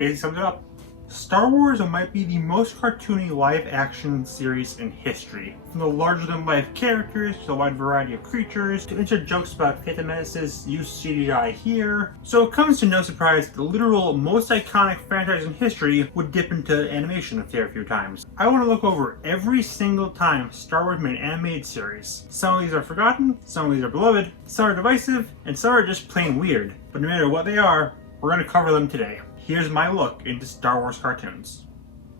basically sums it up. Star Wars might be the most cartoony live-action series in history. From the larger-than-life characters to the wide variety of creatures, to insert jokes about Phantom Menace's use CGI here. So it comes to no surprise the literal most iconic franchise in history would dip into animation a fair few times. I want to look over every single time Star Wars made an animated series. Some of these are forgotten, some of these are beloved, some are divisive, and some are just plain weird. But no matter what they are, we're going to cover them today. Here's my look into Star Wars cartoons.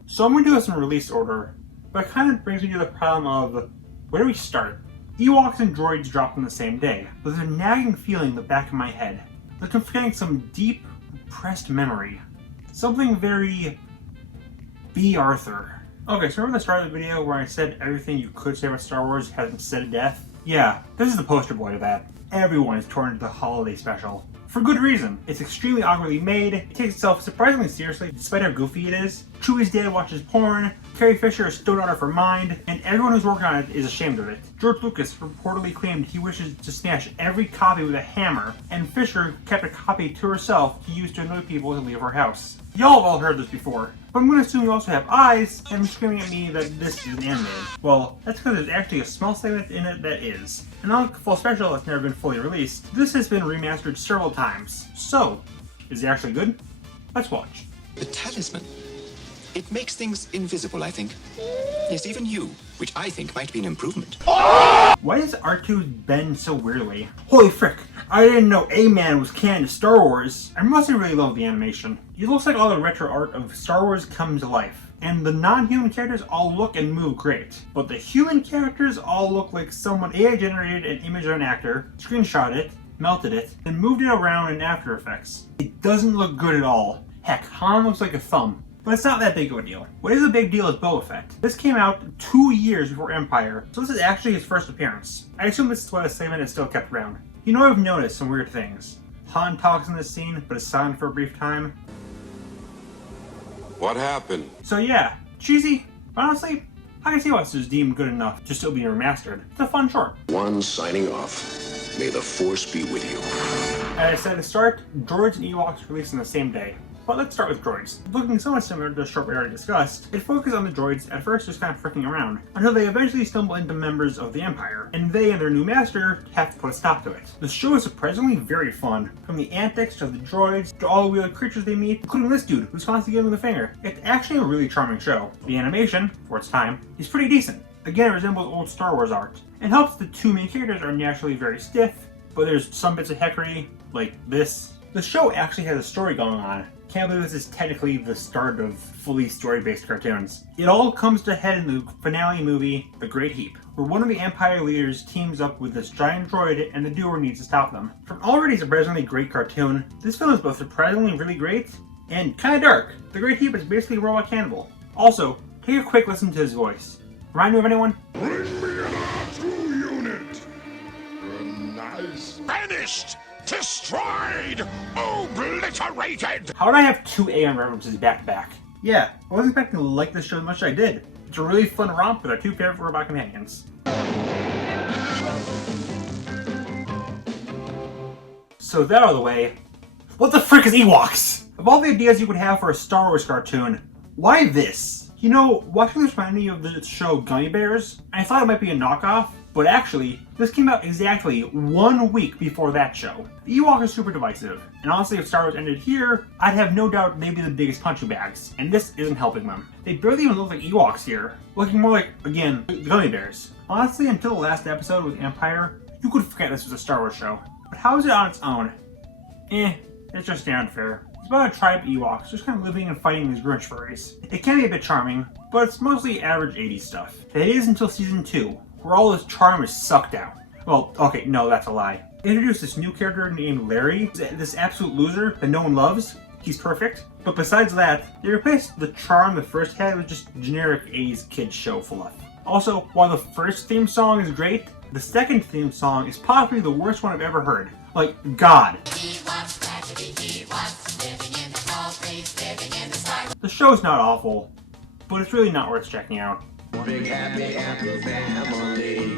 So I'm going to do this in release order, but it kind of brings me to the problem of, where do we start? Ewoks and droids dropped on the same day, but there's a nagging feeling in the back of my head, like I'm forgetting some deep, repressed memory. Something very B. Arthur. Okay, so remember the start of the video where I said everything you could say about Star Wars has been said to death? Yeah, this is the poster boy of that. Everyone is torn into the holiday special. For good reason. It's extremely awkwardly made, it takes itself surprisingly seriously despite how goofy it is. Chewie's dad watches porn, Carrie Fisher is stoned out of her mind, and everyone who's working on it is ashamed of it. George Lucas reportedly claimed he wishes to smash every copy with a hammer, and Fisher kept a copy to herself to use to annoy people to leave her house. Y'all have all heard this before, but I'm going to assume you also have eyes and screaming at me that this isn't animated. Well, that's because there's actually a small segment in it that is. And unlike the full special that's never been fully released, this has been remastered several times. So, is it actually good? Let's watch. The talisman. It makes things invisible, I think. Yes, even you, which I think might be an improvement. Why does R2 bend so weirdly? Holy frick, I didn't know A-Man was canon to Star Wars. I must really love the animation. It looks like all the retro art of Star Wars come to life. And the non-human characters all look and move great. But the human characters all look like someone AI generated an image of an actor, screenshot it, melted it, and moved it around in After Effects. It doesn't look good at all. Heck, Han looks like a thumb. But it's not that big of a deal. What is a big deal is Boba Fett. This came out 2 years before Empire, so this is actually his first appearance. I assume this is why the segment is still kept around. You know, I've noticed some weird things. Han talks in this scene, but is silent for a brief time. What happened? So yeah, cheesy, but honestly, I can see why this is deemed good enough to still be remastered. It's a fun short. One signing off. May the Force be with you. As I said at the start, droids and Ewoks released on the same day. But let's start with droids. Looking somewhat similar to the short we already discussed, it focuses on the droids at first just kind of freaking around, until they eventually stumble into members of the Empire, and they and their new master have to put a stop to it. The show is surprisingly very fun, from the antics to the droids, to all the weird creatures they meet, including this dude who's constantly giving the finger. It's actually a really charming show. The animation, for its time, is pretty decent. Again, it resembles old Star Wars art, and helps the two main characters are naturally very stiff, but there's some bits of heckery, like this. The show actually has a story going on. Can't believe this is technically the start of fully story-based cartoons. It all comes to head in the finale movie, The Great Heap, where one of the Empire leaders teams up with this giant droid and the doer needs to stop them. From already surprisingly great cartoon, this film is both surprisingly really great and kinda dark. The Great Heap is basically a robot cannibal. Also, take a quick listen to his voice. Remind you of anyone? Bring me an R2 unit. Nice. Vanished! Destroyed! Obliterated! How did I have two AM references back to back? Yeah, I wasn't expecting to like this show as much as I did. It's a really fun romp with our two favorite robot companions. So with that out of the way, what the frick is Ewoks? Of all the ideas you could have for a Star Wars cartoon, why this? You know, watching this reminded me of the show Gummy Bears. I thought it might be a knockoff, but actually, this came out exactly 1 week before that show. The Ewoks are super divisive, and honestly if Star Wars ended here, I'd have no doubt they'd be the biggest punching bags, and this isn't helping them. They barely even look like Ewoks here, looking more like, again, the Gummy Bears. Honestly, until the last episode with Empire, you could forget this was a Star Wars show. But how is it on its own? It's just standard fare. It's about a tribe of Ewoks just kind of living and fighting these Grinch furries. It can be a bit charming, but it's mostly average 80s stuff. That is until season 2. Where all this charm is sucked out. Well, okay, no, that's a lie. They introduced this new character named Larry, this absolute loser that no one loves. He's perfect. But besides that, they replaced the charm the first had with just generic 80s kids show fluff. Also, while the first theme song is great, the second theme song is possibly the worst one I've ever heard. Like, God. The show's not awful, but it's really not worth checking out. Big happy family.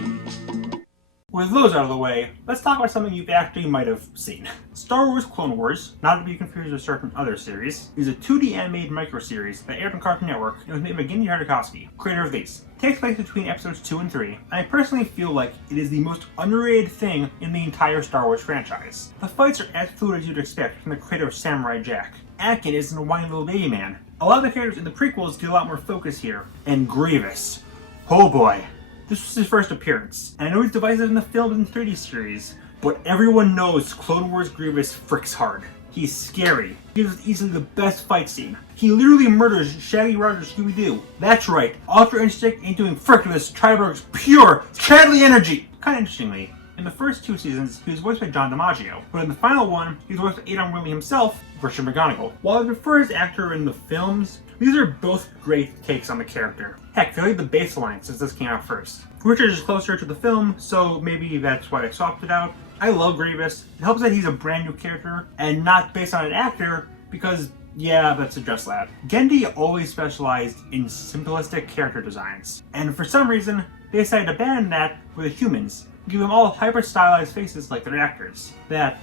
With those out of the way, let's talk about something you actually might have seen. Star Wars Clone Wars, not to be confused with certain other series, is a 2D animated micro-series that aired on Cartoon Network and was made by Genndy Tartakovsky, creator of these. It takes place between episodes 2 and 3, and I personally feel like it is the most underrated thing in the entire Star Wars franchise. The fights are as fluid as you'd expect from the creator of Samurai Jack. Anakin isn't a whiny little baby man. A lot of the characters in the prequels get a lot more focus here. And Grievous. Oh boy. This was his first appearance, and I know he's divisive in the films and 3D series, but everyone knows Clone Wars Grievous fricks hard. He's scary. He gives us easily the best fight scene. He literally murders Shaggy, Roger, Scooby-Doo. That's right, Ultra Instinct ain't doing frick with this Triberg's pure, cuddly energy! Kinda interestingly, in the first 2 seasons, he was voiced by John DiMaggio, but in the final one, he was voiced by Aidan Ridley himself, Richard McGonigal. While I prefer his actor in the films, these are both great takes on the character. Heck, they laid the baseline since this came out first. Richard is closer to the film, so maybe that's why I swapped it out. I love Grievous. It helps that he's a brand new character and not based on an actor because, yeah, let's address that. Genndy always specialized in simplistic character designs, and for some reason, they decided to abandon that with the humans, give them all hyper-stylized faces like their actors. That,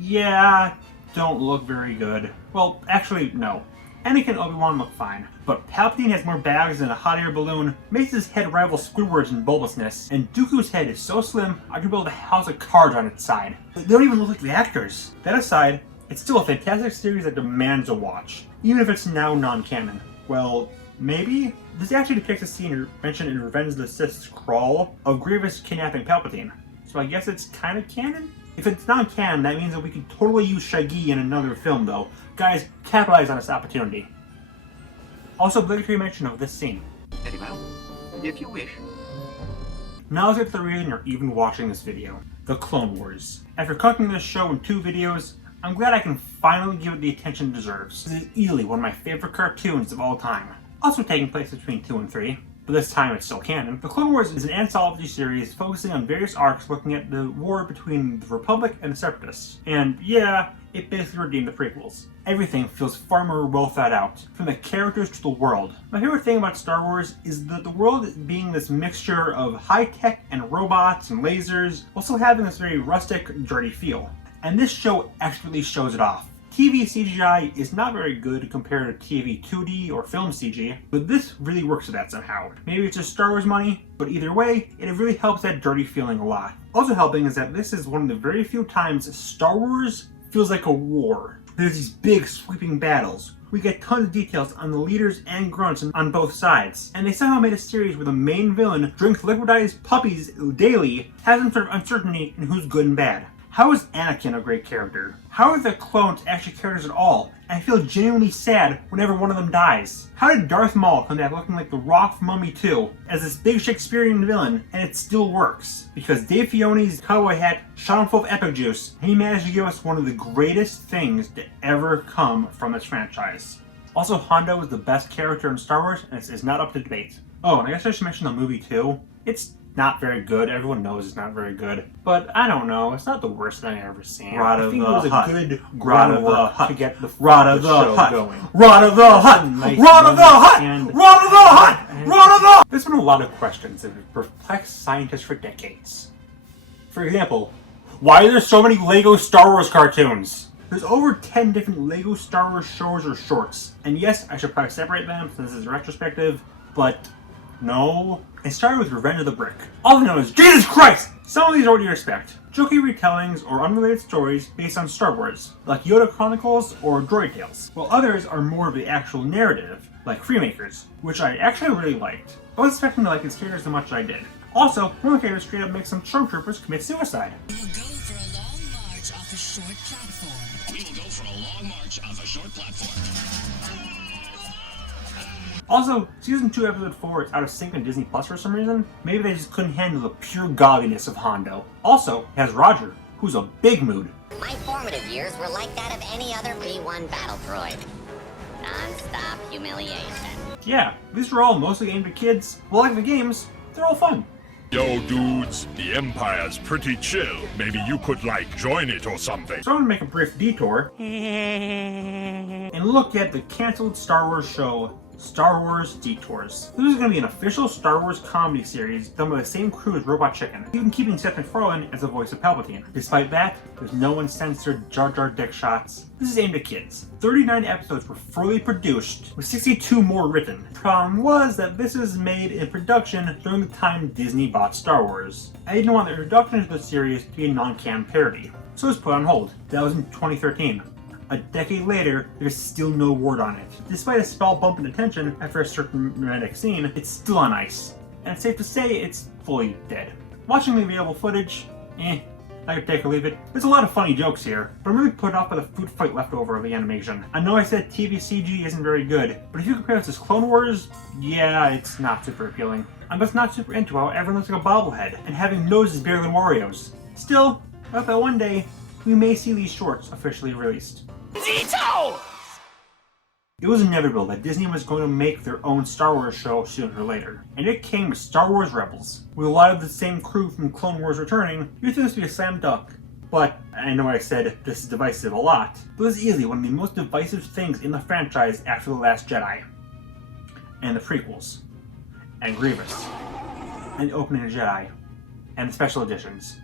yeah, don't look very good. Well, actually, no. Anakin and Obi-Wan look fine, but Palpatine has more bags than a hot air balloon, Mace's head rivals Squidward's in bulbousness, and Dooku's head is so slim I could build a house of cards on its side. They don't even look like the actors. That aside, it's still a fantastic series that demands a watch, even if it's now non-canon. Well, maybe? This actually depicts a scene mentioned in Revenge of the Sith's Crawl of Grievous kidnapping Palpatine, so I guess it's kinda canon? If it's non-canon, that means that we could totally use Shaggy in another film, though. Guys, capitalize on this opportunity. Also, obligatory mention of this scene. Very well, if you wish. Now let's get to the reason you're even watching this video. The Clone Wars. After cooking this show in 2 videos, I'm glad I can finally give it the attention it deserves. This is easily one of my favorite cartoons of all time. Also taking place between 2 and 3. But this time it's still canon. The Clone Wars is an anthology series focusing on various arcs looking at the war between the Republic and the Separatists. And yeah, it basically redeemed the prequels. Everything feels far more well thought out, from the characters to the world. My favorite thing about Star Wars is that the world being this mixture of high-tech and robots and lasers, also having this very rustic, dirty feel. And this show actually shows it off. TV CGI is not very good compared to TV 2D or film CG, but this really works with that somehow. Maybe it's just Star Wars money, but either way, it really helps that dirty feeling a lot. Also helping is that this is one of the very few times Star Wars feels like a war. There's these big sweeping battles. We get tons of details on the leaders and grunts on both sides. And they somehow made a series where the main villain drinks liquidized puppies daily, has some sort of uncertainty in who's good and bad. How is Anakin a great character? How are the clones actually characters at all? And I feel genuinely sad whenever one of them dies. How did Darth Maul come back looking like the Rock from Mummy 2 as this big Shakespearean villain and it still works? Because Dave Filoni's cowboy hat shot him full of epic juice, and he managed to give us one of the greatest things to ever come from this franchise. Also, Hondo is the best character in Star Wars, and it's not up to debate. Oh, and I guess I should mention the movie too. It's not very good. Everyone knows it's not very good. But I don't know. It's not the worst thing I've ever seen. I think it was a good groundwork to get the show going. Rod of the Hut! Rod of the Hut! Rod of the Hut! Rod of the... There's been a lot of questions that have perplexed scientists for decades. For example, why are there so many Lego Star Wars cartoons? There's over 10 different Lego Star Wars shows or shorts. And yes, I should probably separate them since this is a retrospective, but no. It started with Revenge of the Brick, also known as Jesus Christ! Some of these are what you expect. Jokey retellings or unrelated stories based on Star Wars, like Yoda Chronicles or Droid Tales, while others are more of the actual narrative, like Freemakers, which I actually really liked. I was expecting to like its characters as much as I did. Also, one of the characters straight up makes some stormtroopers commit suicide. We will go for a long march off a short platform. We will go for a long march off a short platform. Also, Season 2 Episode 4 is out of sync on Disney Plus for some reason. Maybe they just couldn't handle the pure godliness of Hondo. Also, it has Roger, who's a big mood. My formative years were like that of any other B-1 battle droid. Non-stop humiliation. Yeah, these are all mostly aimed at kids. Well, like the games, they're all fun. Yo, dudes, the Empire's pretty chill. Maybe you could, join it or something. So I'm gonna make a brief detour and look at the canceled Star Wars show, Star Wars Detours. This is going to be an official Star Wars comedy series done by the same crew as Robot Chicken, even keeping Seth MacFarlane as the voice of Palpatine. Despite that, there's no uncensored Jar Jar dick shots. This is aimed at kids. 39 episodes were fully produced, with 62 more written. The problem was that this was made in production during the time Disney bought Star Wars. I didn't want the introduction to the series to be a non-canon parody, so it was put on hold. That was in 2013. A decade later, there's still no word on it. Despite a small bump in attention after a certain dramatic scene, it's still on ice. And it's safe to say it's fully dead. Watching the available footage, I could take or leave it. There's a lot of funny jokes here, but I'm really put off by the food fight left over of the animation. I know I said TV CG isn't very good, but if you compare this to Clone Wars, yeah, it's not super appealing. I'm just not super into how everyone looks like a bobblehead, and having noses bigger than Wario's. Still, I thought one day, we may see these shorts officially released. Zito! It was inevitable that Disney was going to make their own Star Wars show sooner or later, and it came with Star Wars Rebels. With a lot of the same crew from Clone Wars returning, you'd think this would be a slam dunk. But, I know I said this is divisive a lot, but it's easily one of the most divisive things in the franchise after The Last Jedi. And the prequels. And Grievous. And Opening of Jedi. And the special editions.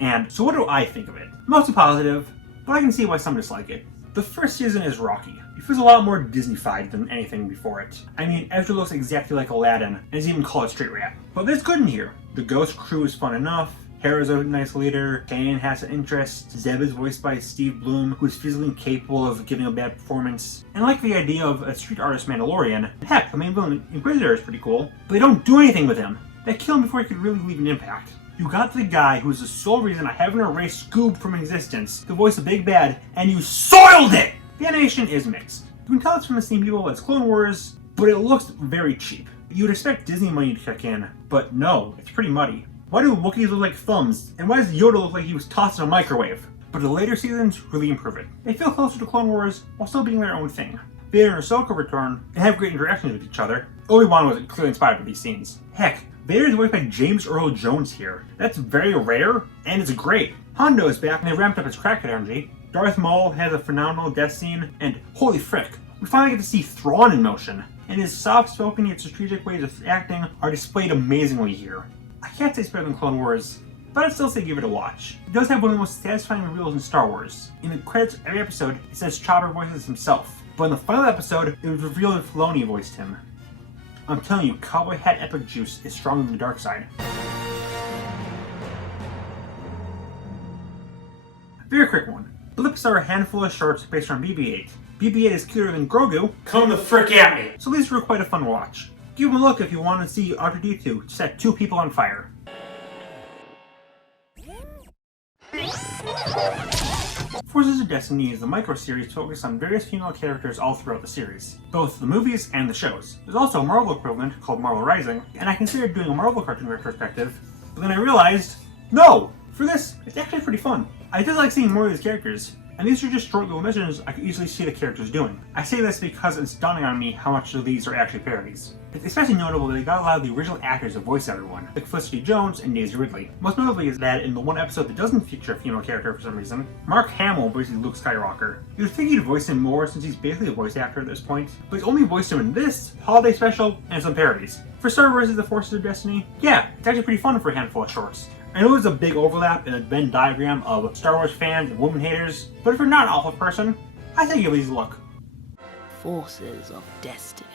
And, so what do I think of it? Mostly positive, but I can see why some dislike it. The first season is rocky. It feels a lot more Disney-fied than anything before it. I mean, Ezra looks exactly like Aladdin, and is even called Straight Rat. But there's good in here. The Ghost crew is fun enough, Hera's a nice leader, Kanan has an interest, Zeb is voiced by Steve Bloom, who is physically capable of giving a bad performance. And I like the idea of a street artist Mandalorian. Heck, the main villain, Inquisitor, is pretty cool, but they don't do anything with him. They kill him before he could really leave an impact. You got the guy who's the sole reason I haven't erased Scoob from existence to voice the big bad, and you soiled it! The animation is mixed. You can tell it's from the same people as Clone Wars, but it looks very cheap. You would expect Disney money to kick in, but no, it's pretty muddy. Why do Wookiees look like thumbs, and why does Yoda look like he was tossed in a microwave? But the later seasons really improve it. They feel closer to Clone Wars while still being their own thing. Vader and Ahsoka return and have great interactions with each other. Obi-Wan was clearly inspired by these scenes. Heck, Vader is voiced by James Earl Jones here. That's very rare, and it's great. Hondo is back and they ramped up his crackhead energy. Darth Maul has a phenomenal death scene, and holy frick, we finally get to see Thrawn in motion. And his soft-spoken yet strategic ways of acting are displayed amazingly here. I can't say it's better than Clone Wars, but I'd still say give it a watch. It does have one of the most satisfying reveals in Star Wars. In the credits of every episode, it says Chopper voices himself, but in the final episode, it was revealed that Filoni voiced him. I'm telling you, cowboy hat epic juice is stronger than the dark side. Very quick one. Blips are a handful of shorts based on BB-8. BB-8 is cuter than Grogu. Come the frick at me! So these were quite a fun watch. Give them a look if you want to see R2-D2 set 2 people on fire. Forces of Destiny is the micro-series focused on various female characters all throughout the series, both the movies and the shows. There's also a Marvel equivalent called Marvel Rising, and I considered doing a Marvel cartoon retrospective, but then I realized, no! For this, it's actually pretty fun. I just like seeing more of these characters, and these are just short little missions I could easily see the characters doing. I say this because it's dawning on me how much of these are actually parodies. It's especially notable that they got a lot of the original actors to voice everyone, like Felicity Jones and Daisy Ridley. Most notably is that in the one episode that doesn't feature a female character for some reason, Mark Hamill voices Luke Skywalker. You'd think he'd voice him more since he's basically a voice actor at this point, but he's only voiced him in this, holiday special, and some parodies. For Star Wars: The Forces of Destiny, yeah, it's actually pretty fun for a handful of shorts. I know there's a big overlap in the Venn diagram of Star Wars fans and woman haters, but if you're not an awful person, I think give these a look. Forces of Destiny.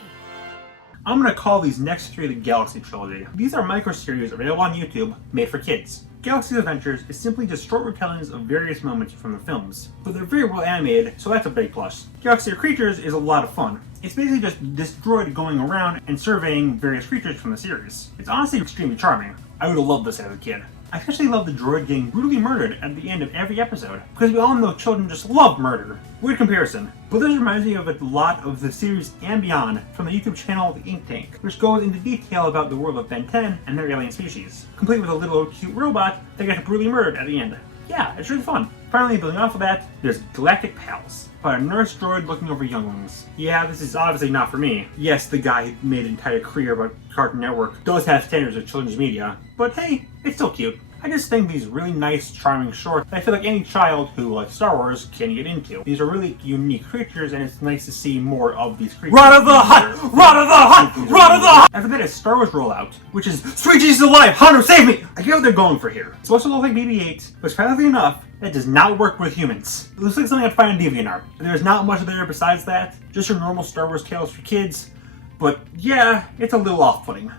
I'm going to call these next 3 the Galaxy Trilogy. These are micro-series available on YouTube, made for kids. Galaxy's Adventures is simply just short retellings of various moments from the films, but they're very well animated, so that's a big plus. Galaxy of Creatures is a lot of fun. It's basically just this droid going around and surveying various creatures from the series. It's honestly extremely charming. I would have loved this as a kid. I especially love the droid getting brutally murdered at the end of every episode, because we all know children just love murder. Weird comparison, but this reminds me of a lot of the series and beyond from the YouTube channel The Ink Tank, which goes into detail about the world of Ben 10 and their alien species, complete with a little cute robot that gets brutally murdered at the end. Yeah, it's really fun. Finally, building off of that, there's Galactic Pals, about a nurse droid looking over younglings. Yeah, this is obviously not for me. Yes, the guy who made an entire career about Cartoon Network does have standards of children's media, but hey, it's still cute. I just think these really nice, charming shorts that I feel like any child who likes Star Wars can get into. These are really unique creatures, and it's nice to see more of these creatures. Run of the Hut! Run of the Hut! Run of the Hut! After that is Star Wars Rollout, which is Sweet Jesus alive! Hunter, save me! I get what they're going for here. It's supposed to look like BB-8, but surprisingly enough, that does not work with humans. It looks like something I'd find on DeviantArt. There's not much there besides that, just your normal Star Wars tales for kids, but yeah, it's a little off-putting.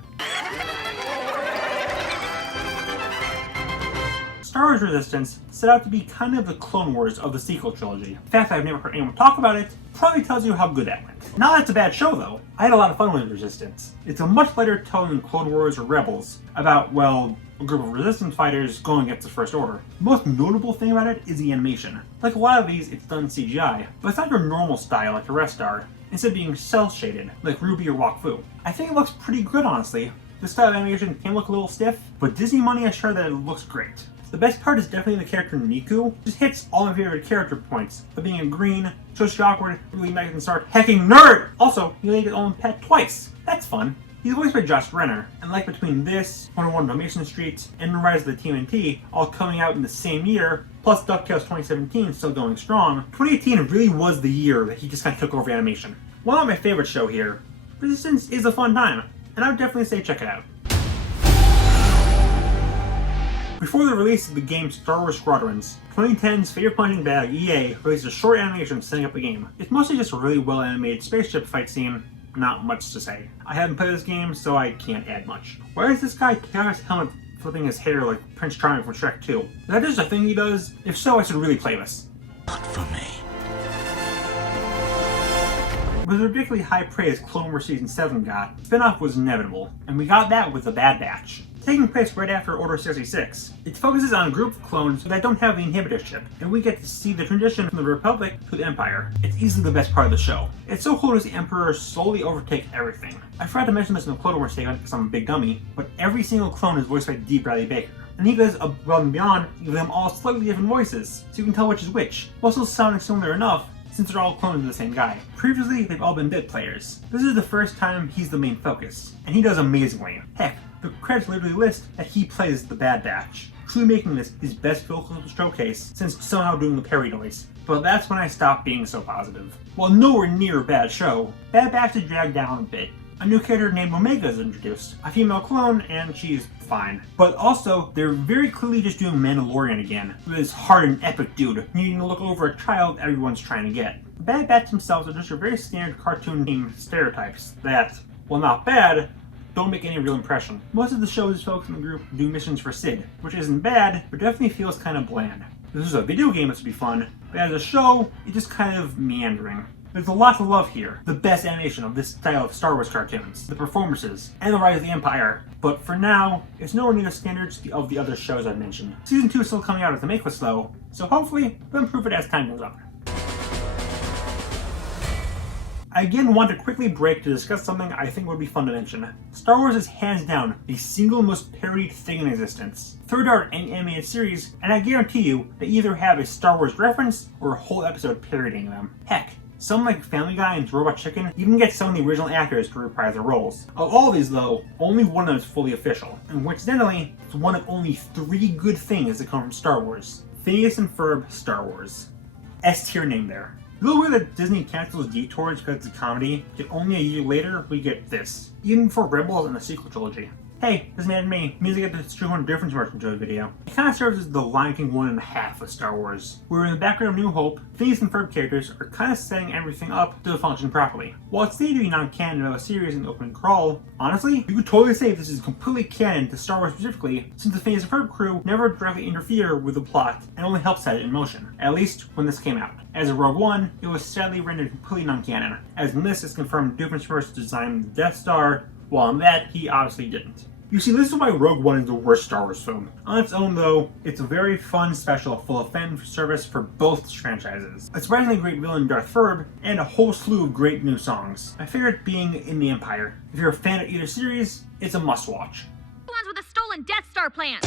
Star Wars Resistance set out to be kind of the Clone Wars of the sequel trilogy. The fact that I've never heard anyone talk about it probably tells you how good that went. Not that it's a bad show though. I had a lot of fun with Resistance. It's a much lighter tone than Clone Wars or Rebels, about, well, a group of Resistance fighters going against the First Order. The most notable thing about it is the animation. Like a lot of these, it's done CGI, but it's not your normal style like the rest are, instead of being cel-shaded, like Ruby or Wakfu. I think it looks pretty good, honestly. This style of animation can look a little stiff, but Disney money assured that it looks great. The best part is definitely the character Niku. Just hits all my favorite character points, but being a green, socially awkward, really nice and start hecking nerd! Also, he laid his own pet twice. That's fun. He's voiced by Josh Renner, and like between this, 101 Dalmatian Street, and The Rise of the TMNT, all coming out in the same year, plus DuckTales 2017 still going strong, 2018 really was the year that he just kind of took over animation. While not my favorite show here, Resistance is a fun time, and I would definitely say check it out. Before the release of the game Star Wars Squadrons, 2010's favorite punching bag, EA, released a short animation setting up the game. It's mostly just a really well animated spaceship fight scene, not much to say. I haven't played this game, so I can't add much. Why is this guy take out his helmet flipping his hair like Prince Charming from Shrek 2? Is that just a thing he does? If so, I should really play this. Not for me. With the ridiculously high praise Clone Wars Season 7 got, spin-off was inevitable, and we got that with The Bad Batch. Taking place right after Order 66. It focuses on a group of clones that don't have the inhibitor chip, and we get to see the transition from the Republic to the Empire. It's easily the best part of the show. It's so cool to see the Emperor slowly overtake everything. I forgot to mention this in the Clone Wars segment because I'm a big dummy, but every single clone is voiced by D. Bradley Baker. And he goes above and beyond, giving them all slightly different voices, so you can tell which is which, while still sounding similar enough since they're all clones of the same guy. Previously, they've all been bit players. This is the first time he's the main focus, and he does amazingly. Heck, the credits literally list that he plays the Bad Batch, truly making this his best vocal showcase since somehow doing the Perry noise. But that's when I stopped being so positive. While nowhere near a bad show, Bad Batch is dragged down a bit. A new character named Omega is introduced, a female clone, and she's fine. But also, they're very clearly just doing Mandalorian again, with this hard and epic dude needing to look over a child everyone's trying to get. The Bad Batch themselves are just your very standard cartoon themed stereotypes that, while not bad, don't make any real impression. Most of the show is focused on the group doing missions for Sid, which isn't bad, but definitely feels kind of bland. This is a video game that should be fun, but as a show, it's just kind of meandering. There's a lot to love here. The best animation of this style of Star Wars cartoons, the performances, and the rise of the Empire. But for now, it's nowhere near the standards of the other shows I mentioned. Season 2 is still coming out at the make list though, so hopefully they'll improve it as time goes on. I again want to quickly break to discuss something I think would be fun to mention. Star Wars is hands down the single most parodied thing in existence. Throw out any animated series, and I guarantee you they either have a Star Wars reference or a whole episode parodying them. Heck, some like Family Guy and Robot Chicken even get some of the original actors to reprise their roles. Of all these though, only one of them is fully official, and coincidentally, it's one of only 3 good things that come from Star Wars. Phineas and Ferb Star Wars. S tier name there. A little weird that Disney cancels Detours because it's a comedy, yet only a year later we get this, even before Rebels and the sequel trilogy. Hey, this man me, means I get the shoehorn difference mark into a video. It kind of serves as the Lion King 1.5 of Star Wars, where in the background of New Hope, Phineas and Ferb characters are kind of setting everything up to function properly. While it's stated to be non-canon of a series in the opening crawl, honestly, you could totally say this is completely canon to Star Wars specifically, since the Phineas and Ferb crew never directly interfere with the plot and only help set it in motion, at least when this came out. As of Rogue One, it was sadly rendered completely non-canon, as in this is confirmed Doofenshmirtz designed the Death Star, while in that, he obviously didn't. You see, this is why Rogue One is the worst Star Wars film. On its own though, it's a very fun special full of fan service for both franchises. A surprisingly great villain Darth Ferb, and a whole slew of great new songs. My favorite being In the Empire. If you're a fan of either series, it's a must-watch. Ones with a stolen Death Star plan!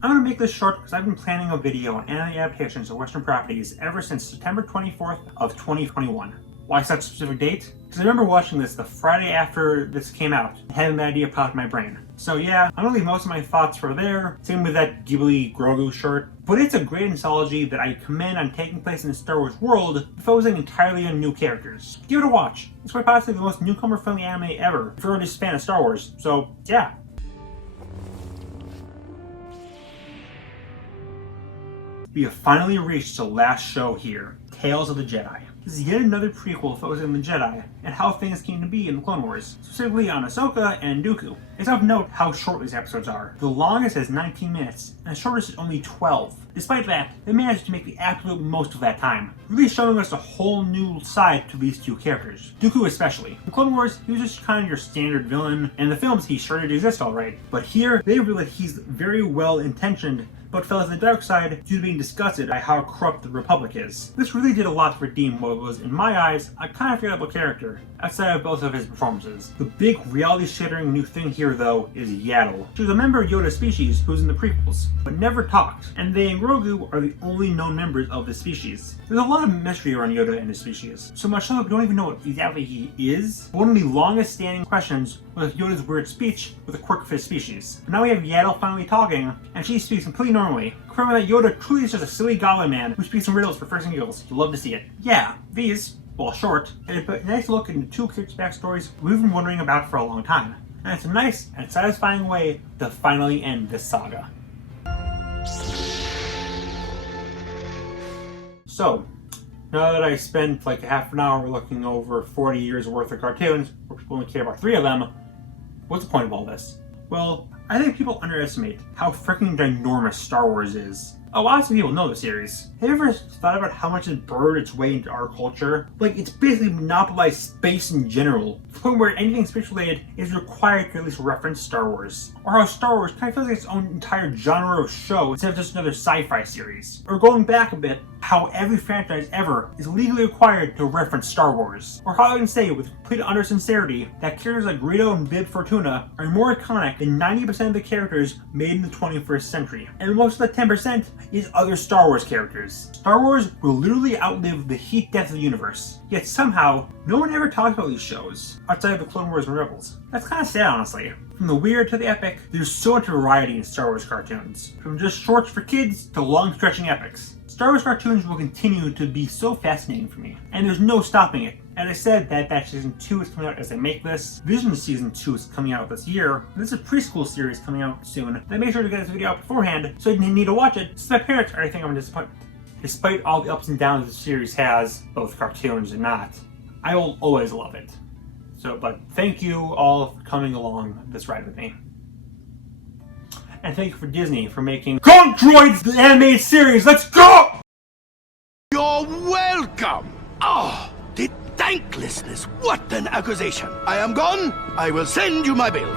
I'm gonna make this short because I've been planning a video on anime adaptations of Western properties ever since September 24th of 2021. Why such a specific date? Because I remember watching this the Friday after this came out, and having that idea pop in my brain. So yeah, I'm gonna leave most of my thoughts for there. Same with that Ghibli Grogu shirt. But it's a great anthology that I commend on taking place in the Star Wars world, focusing entirely on new characters. Give it a watch. It's quite possibly the most newcomer-friendly anime ever, if you're a fan of Star Wars. So yeah. We have finally reached the last show here, Tales of the Jedi. This is yet another prequel focusing on the Jedi and how things came to be in the Clone Wars, specifically on Ahsoka and Dooku. It's of note how short these episodes are. The longest is 19 minutes, and the shortest is only 12. Despite that, they managed to make the absolute most of that time, really showing us a whole new side to these two characters. Dooku especially. In Clone Wars, he was just kind of your standard villain, and in the films he sure did exist alright. But here, they reveal that he's very well intentioned, but fell to the dark side due to being disgusted by how corrupt the Republic is. This really did a lot to redeem what was, in my eyes, a kind of forgettable character, outside of both of his performances. The big reality-shattering new thing here, though, is Yaddle. She was a member of Yoda's species who was in the prequels, but never talked, and they and Grogu are the only known members of the species. There's a lot of mystery around Yoda and his species, so much so we don't even know what exactly he is. One of the longest standing questions was Yoda's weird speech with a quirk of his species. But now we have Yaddle finally talking, and she speaks completely normally, confirming that Yoda truly is just a silly goblin man who speaks in riddles for first and giggles. You'd love to see it. Yeah, these, while short, and a nice look into two characters' backstories we've been wondering about for a long time. And it's a nice and satisfying way to finally end this saga. So, now that I spent like half an hour looking over 40 years worth of cartoons, where people only care about 3 of them, what's the point of all this? Well, I think people underestimate how freaking ginormous Star Wars is. A lot of people know the series. Have you ever thought about how much it's burrowed its way into our culture? Like, it's basically monopolized space in general, to the point where anything space related is required to at least reference Star Wars. Or how Star Wars kind of feels like its own entire genre of show instead of just another sci-fi series. Or going back a bit, how every franchise ever is legally required to reference Star Wars. Or how I can say with complete utter sincerity that characters like Greedo and Bib Fortuna are more iconic than 90% of the characters made in the 21st century. And most of the 10% is other Star Wars characters. Star Wars will literally outlive the heat death of the universe. Yet somehow, no one ever talks about these shows, outside of the Clone Wars and Rebels. That's kind of sad, honestly. From the weird to the epic, there's so much variety in Star Wars cartoons. From just shorts for kids to long-stretching epics. Star Wars cartoons will continue to be so fascinating for me, and there's no stopping it. As I said, that Season 2 is coming out as I make this. Vision Season 2 is coming out this year. This is a preschool series coming out soon. And I made sure to get this video out beforehand, so I didn't need to watch it. So my parents already think I'm a disappointment. Despite all the ups and downs the series has, both cartoons and not, I will always love it. But thank you all for coming along this ride with me. And thank you for Disney for making Clone Droids the animated series. Let's go! You're welcome! Oh, the thanklessness! What an accusation! I am gone. I will send you my bill.